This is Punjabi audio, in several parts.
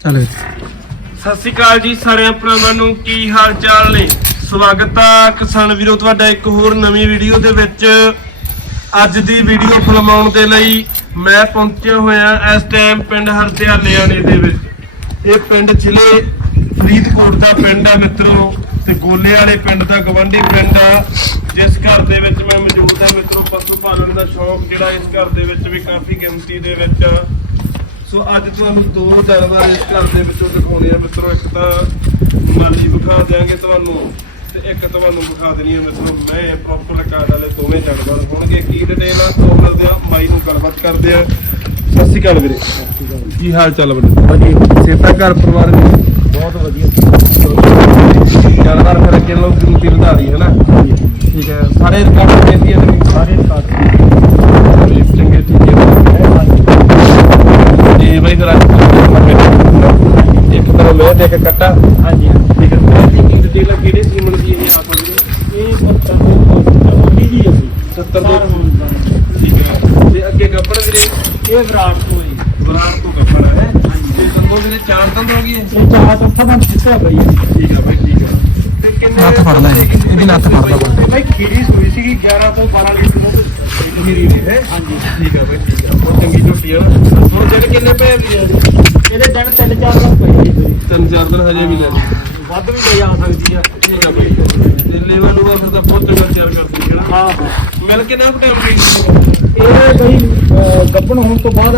ਚੱਲ ਸਤਿ ਸ਼੍ਰੀ ਅਕਾਲ ਜੀ ਸਾਰਿਆਂ ਭਰਾਵਾਂ ਨੂੰ, ਕੀ ਹਾਲ ਚਾਲ ਨੇ? ਸਵਾਗਤ ਆ ਕਿਸਾਨ ਵੀਰੋ, ਤੁਹਾਡਾ ਇੱਕ ਹੋਰ ਨਵੀਂ ਵੀਡੀਓ ਦੇ ਵਿੱਚ। ਅੱਜ ਦੀ ਵੀਡੀਓ ਫਿਲਮਾਉਣ ਦੇ ਲਈ ਮੈਂ ਪਹੁੰਚਿਆ ਹੋਇਆ ਇਸ ਟਾਈਮ ਪਿੰਡ ਹਰਦਿਆਲਿਆਣੇ ਦੇ ਵਿੱਚ। ਇਹ ਪਿੰਡ ਜ਼ਿਲ੍ਹੇ ਫਰੀਦਕੋਟ ਦਾ ਪਿੰਡ ਆ ਮਿੱਤਰੋ, ਤੇ ਗੋਲੇ ਵਾਲੇ ਪਿੰਡ ਦਾ ਗਵੰਡੀ ਪਿੰਡ ਆ। ਜਿਸ ਘਰ ਦੇ ਵਿੱਚ ਮੈਂ ਮੌਜੂਦ ਹਾਂ ਮਿੱਤਰੋ, ਪਸ਼ੂ ਪਾਲਣ ਦਾ ਸ਼ੌਂਕ ਜਿਹੜਾ ਇਸ ਘਰ ਦੇ ਵਿੱਚ ਵੀ ਕਾਫੀ ਗਿਣਤੀ ਦੇ ਵਿੱਚ ਸੋ ਅੱਜ ਤੁਹਾਨੂੰ ਦੋ ਜਾਨਵਰ ਇਸ ਘਰ ਦੇ ਵਿੱਚੋਂ ਦਿਖਾਉਣੇ ਆ ਮਿੱਤਰੋ। ਇੱਕ ਤਾਂ ਮਾਲੀ ਵਿਖਾ ਦਿਆਂਗੇ ਤੁਹਾਨੂੰ ਤੇ ਇੱਕ ਤੁਹਾਨੂੰ ਵਿਖਾ ਦੇਣੀ ਆ ਮਿੱਤਰੋ। ਮੈਂ ਪ੍ਰੋਪਰ ਰਿਕਾਰਡ ਵਾਲੇ ਦੋਵੇਂ ਜਾਨਵਰ ਹੋਣਗੇ ਕੀ ਡਿਟੇਲ ਆ? ਤੋਂ ਕਰਦੇ ਆ। ਮਾਈ ਨੂੰ ਗੱਲਬਾਤ ਕਰਦੇ ਆ। ਸਤਿ ਸ਼੍ਰੀ ਅਕਾਲ ਵੀਰੇ। ਕੀ ਹਾਲ ਚਾਲ ਬੜੇ ਵਧੀਆ ਸੇਫਾ ਘਰ ਪਰਿਵਾਰ ਵੀ ਬਹੁਤ ਵਧੀਆ। ਜਾਨਵਰ ਫਿਰ ਅੱਗੇ ਲੋਕ ਗਿਣਤੀ ਵਧਾਰੀ ਹੈ ਨਾ? ਠੀਕ ਹੈ। ਸਾਰੇ ਰਿਕਾਰਡ ਦੇਤੀ ਹੈ ਤੇ ਸਾਰੇ ਰਿਕਾਰਡ ਚੰਗੇ ਠੀਕ ਹੈ ਜੀ ਬਾਈ ਜਰਾ ਇੱਕ ਤਰ੍ਹਾਂ ਮੈਂ ਤੇ ਇੱਕ ਕੱਟਾ। ਹਾਂਜੀ ਹੈ। ਦੀ ਕੀ ਡਿਟੇਲ ਆ ਕਿਹੜੇ ਸੀਮਨ ਦੀ ਇਹ ਆਪ ਇਹ 70 ਤੋਂ ਜੀ। ਅਸੀਂ 70 ਤੋਂ ਠੀਕ ਹੈ। ਤੇ ਅੱਗੇ ਗੱਪਣ ਵੀਰੇ? ਇਹ ਵਿਰਾਟ ਤੋਂ ਤੋਂ ਗੱਪਣ ਹੈ। ਤੇ ਦੰਦੋਂ ਵੀਰੇ ਚਾਰ ਦੰਦ ਹੋ ਗਈ ਹੈ ਇਹ ਤੋਂ ਬਈ। ਠੀਕ ਹੈ ਬਾਈ ਠੀਕ ਹੈ। ਤੇ ਕਿੰਨੇ ਲੱਤ ਫੜ ਲੈ, ਇਹਦੀ ਲੱਤ ਫੜ ਲੈ ਬਸ। ਬਾਈ ਖੀਰੀ ਸੂਈ ਸੀਗੀ 11 ਤੋਂ 12 ਲੀਟਰ ਦੁੱਧ। ਖੀਰੀ ਦੀ ਹੈ ਹਾਂਜੀ ਠੀਕ ਹੈ ਬਾਈ ਠੀਕ ਹੈ ਬਹੁਤ ਚੰਗੀ ਝੋਟੀ ਹੈ ਨਾ ਹੁਣ ਜਿਹੜੇ ਕਿੰਨੇ ਪਏ ਵੀ ਆ ਇਹਦੇ ਦਿਨ ਤਿੰਨ ਚਾਰ ਦਿਨ ਪਏ ਜੀ ਵੀਰੇ। ਤਿੰਨ ਚਾਰ ਦਿਨ ਹਜੇ ਵੀ ਲੈ ਵੱਧ ਵੀ ਲਈ ਆ ਸਕਦੀ ਆ ਠੀਕ ਹੈ ਬਾਈ ਤੇ ਲੈਵਲ ਨੂੰ ਫਿਰ ਤਾਂ ਬਹੁਤ ਚੰਗਾ ਤਿਆਰ ਕਰਦੀ ਹੈ ਮਿਲ ਕੇ ਨਾ ਟਾਈਮ ਪਈ ਇਹ ਬਈ ਅਹ, ਗੱਭਣ ਹੋਣ ਤੋਂ ਬਾਅਦ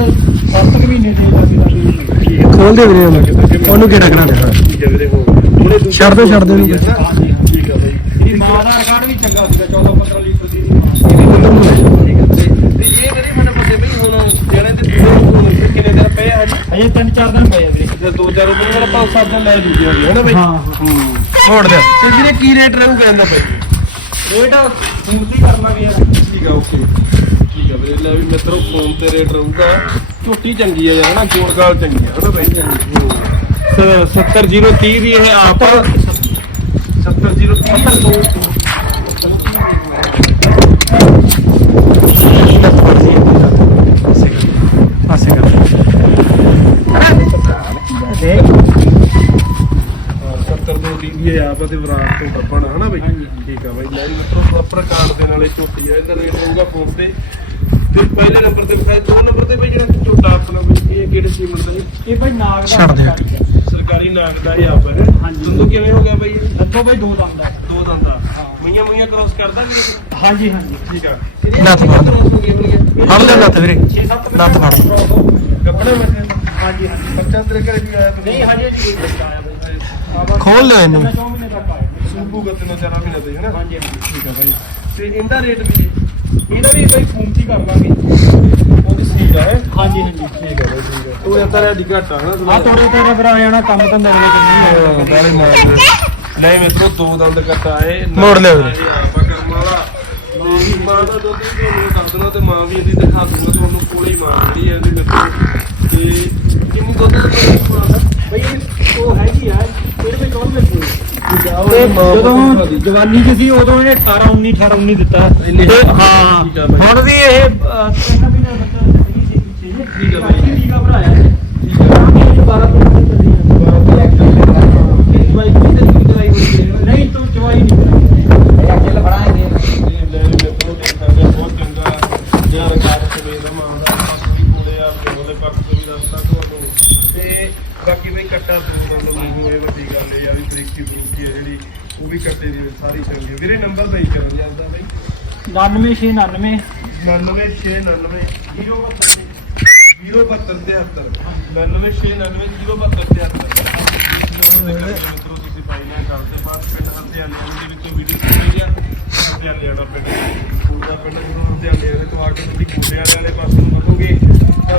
7 ਮਹੀਨੇ ਦੇ ਲੱਗੇ ਖੋਲ ਦੇ ਵੀਰੇ ਉਹਨੂੰ। ਉਹਨੂੰ ਕਿਹੜਾ ਕਰਾ ਦੇ ਠੀਕ ਹੈ ਵੀਰੇ ਹੋ ਉਹਨੇ ਦੂਜਾ ਛੱਡ ਛੱਡ ਠੀਕ ਹੈ ਬਾਈ। ਇਹਦੀ ਮਾਂ ਦਾ ਰਿਕਾਰਡ ਵੀ ਚੰਗਾ ਸੀਗਾ 14 15 ਲੀਟਰ ਦੀ ਠੀਕ ਹੈ ਤੇ ਤੇ ਇਹ ਵੀਰੇ ਮੈਨੂੰ ਪਤਾ ਬਈ ਹੁਣ ਜਿਹੜੇ ਤੇ ਦੂਜੇ ਨੂੰ ਕਿੰਨੇ ਦਿਨ ਪਏ ਆ ਜੀ ਅਜੇ ਤਿੰਨ ਚਾਰ ਦਿਨ ਪਏ ਆ ਵੀਰੇ। ਜੇ ਦੋ ਚਾਰ ਦਿਨ ਵਾਲਾ ਪੰਜ ਸੱਤ ਦਿਨ ਲੈ ਦੂਜੇ ਹੋ ਗਏ ਹੈ ਨਾ ਬਾਈ? ਹਾਂ। ਹੂੰ ਮੋੜ ਦੇ ਤੇ ਵੀਰੇ ਕੀ ਰੇਟ ਰਹੂਗਾ ਇਹਦਾ ਬਾਈ? ਰੇਟ ਪੂਰਤੀ ਕਰ ਲਾਂਗੇ ਯਾਰ। ਠੀਕ ਆ ਓਕੇ। ਠੀਕ ਆ ਵੀਰੇ ਲੈ ਵੀ ਮਿੱਤਰੋ ਫੋਨ ਤੇ ਰੇਟ ਰਹੂਗਾ। ਝੋਟੀ ਚੰਗੀ ਆ ਯਾਰ ਨਾ ਗੋਲਗਾਲ ਚੰਗੀ ਆ ਹਨਾ ਬਾਈ? 70030 ਦੀ ਇਹ ਆਪ 70030 ਪਾਸੇ ਕਰ ਦੇਖ 70 ਤੋਂ 30 ਦੀ ਇਹ ਆਪ ਤੇ ਵਿਰਾਟ ਤੋਂ ਕੱਪਣ ਹਨਾ ਬਾਈ? ਠੀਕ ਆ ਬਾਈ ਲੈ ਮਿੱਤਰੋ ਪ੍ਰੋਪਰ ਕਾਰਡ ਦੇ ਨਾਲੇ ਝੋਟੀ ਆ ਇਹਦਾ ਰੇਟ ਰਹੂਗਾ ਫੋਨ ਤੇ। ਤੇ ਪਹਿਲੇ ਨੰਬਰ ਤੇ ਵਿਖਾਏ ਦੋ ਨੰਬਰ ਤੇ ਬਾਈ ਜਿਹੜਾ ਝੋਟਾ ਆਪਣਾ ਬਾਈ ਇਹ ਕਿਹੜੇ ਸੀਮਨ ਦਾ ਜੀ? ਇਹ ਭਾਈ ਨਾਗ ਦਾ ਛੱਡ ਦੇ। ਸਰਕਾਰੀ ਨਾਗ ਦਾ ਇਹ ਆਪ ਹੈ। ਹਾਂਜੀ। ਤੁਹਾਨੂੰ ਕਿਵੇਂ ਹੋ ਗਿਆ ਬਾਈ? ਦੱਸੋ ਭਾਈ ਦੋ ਦਮ ਦਾ ਦੋ ਦੰਦਾ ਮਈਆਂ ਮਈਆਂ ਕ੍ਰੋਸ ਕਰਦਾ ਵੀ? ਹਾਂਜੀ ਹਾਂਜੀ। ਠੀਕ ਆ। ਲੱਤ ਫੜ। ਫੜ ਲੈ ਲੱਤ ਵੀਰੇ। 6-7 ਲੱਤ ਫੜ। ਕੱਪੜੇ ਹਾਂਜੀ ਹਾਂਜੀ। ਬੱਚਾ ਤੇਰੇ ਘਰੇ ਵੀ ਆਇਆ ਨਹੀਂ ਹਜੇ ਕੋਈ ਬੱਚਾ ਆਇਆ ਖੋਲ ਲਿਓ ਇਹਨੂੰ। ਮੈਂ 4 ਮਹੀਨੇ ਤੱਕ ਆਇਆ ਸੂਬੂ ਗੱਤੇ ਨੂੰ ਚਾਰਾ ਵੀ ਨਦੇ ਹਨਾ? ਹਾਂਜੀ ਠੀਕ ਆ ਬਾਈ। ਤੇ ਇਹਦਾ ਰੇਟ ਵੀ ਇਹਦਾ ਵੀ ਭਾਈ ਪੂਰਤੀ ਕਰ ਲਾਂਗੇ ਉਹਦੀ ਆ ਹੈ ਹਾਂਜੀ ਹਾਂਜੀ। ਠੀਕ ਆ ਬਾਈ ਠੀਕ ਆ। ਤੂੰ ਇੱਧਰ ਦੀ ਘੱਟ ਆ ਹਨਾ ਆ ਤੋੜੇ ਤੋੜੇ ਫਿਰ ਆ ਜਾਣਾ ਕੰਮ ਧੰਦਾ ਵਾਲੇ ਦਾਲੇ ਮਾਰ ਨਹੀਂ ਮਿੱਤਰੋ ਦੋ ਦੰਦ ਕੱਟਾ ਏ ਮੋੜ ਲਿਓ ਵੀਰੇ। ਆਪਾਂ ਕਰਮ ਵਾਲਾ। ਮਾਂ ਵੀ ਮਾਂ ਦਾ ਦੁੱਧ ਵੀ ਤੁਹਾਨੂੰ ਦੱਸ ਦੇਣਾ ਤੇ ਮਾਂ ਵੀ ਇਹਦੀ ਦਿਖਾ ਦੂੰਗਾ ਤੁਹਾਨੂੰ ਕੋਲੇ ਹੀ ਮਾਂ ਜਿਹੜੀ ਹੈ ਇਹਦੀ ਮਿੱਤਰੋ ਤੇ ਕਿੰਨੀ ਦੁੱਧ ਦੀ ਭਾਈ ਉਹ ਹੈਗੀ ਆ ਵਿੱਚ ਦਿਖਾ ਜਦੋਂ। ਜਵਾਨੀ ਚ ਸੀ ਉਦੋਂ ਇਹਨੇ 18 19 18 19 ਦਿੱਤਾ ਤੇ ਹਾਂ। ਹੁਣ ਵੀ ਇਹ ਅਹ, ਤਿੰਨ ਮਹੀਨੇ ਦਾ ਬੱਚਾ ਨਹੀਂ ਸੀ ਪਿੱਛੇ ਠੀਕ ਆ ਬਾਈ। ਠੀਕ ਆ ਭਰਾਇਆ ਠੀਕ ਆ ਇਹ 12 ਤੋਂ ਚੱਲੀ ਨਹੀਂ ਤੂੰ ਚਵਾਈ ਨਹੀਂ ਕਰਾਈ ਬਾਕੀ ਬਈ ਕੱਟਾ ਦੂਰ ਨਾਲ ਨਹੀਂ ਹੋਏ ਵੱਡੀ ਗੱਲ ਇਹ ਆ ਵੀ ਬਰੀਕੀ ਬਰੀਕੀ ਹੈ ਜਿਹੜੀ ਉਹ ਵੀ ਕੱਟੇ ਦੀ ਸਾਰੀ ਚੰਗੀ। ਵੀਰੇ ਨੰਬਰ ਸਹੀ ਕਰਨ ਜਾਂਦਾ ਬਈ। 9699 99699 07273 ਮਿੱਤਰੋ ਤੁਸੀਂ ਭਾਈ ਨਾਲ ਗੱਲ ਤੇ ਬਾਅਦ ਪਿੰਡ ਹਰਦਿਆਲੇ ਦੇ ਵਿੱਚੋਂ ਵੀਡੀਓ ਸੁਣੀ ਆ ਹਰਦਿਆਲੇ ਵਾਲਾ ਪਿੰਡ ਪੂਰਾ ਪਿੰਡ ਜਦੋਂ ਹਰਦਿਆਲੇ ਵਾਲੇ ਤੋਂ ਆ ਕੇ ਤੁਸੀਂ ਗੋਡੇ ਵਾਲੇ ਪਾਸੇ ਨੂੰ ਵਧੋਗੇ ਤਾਂ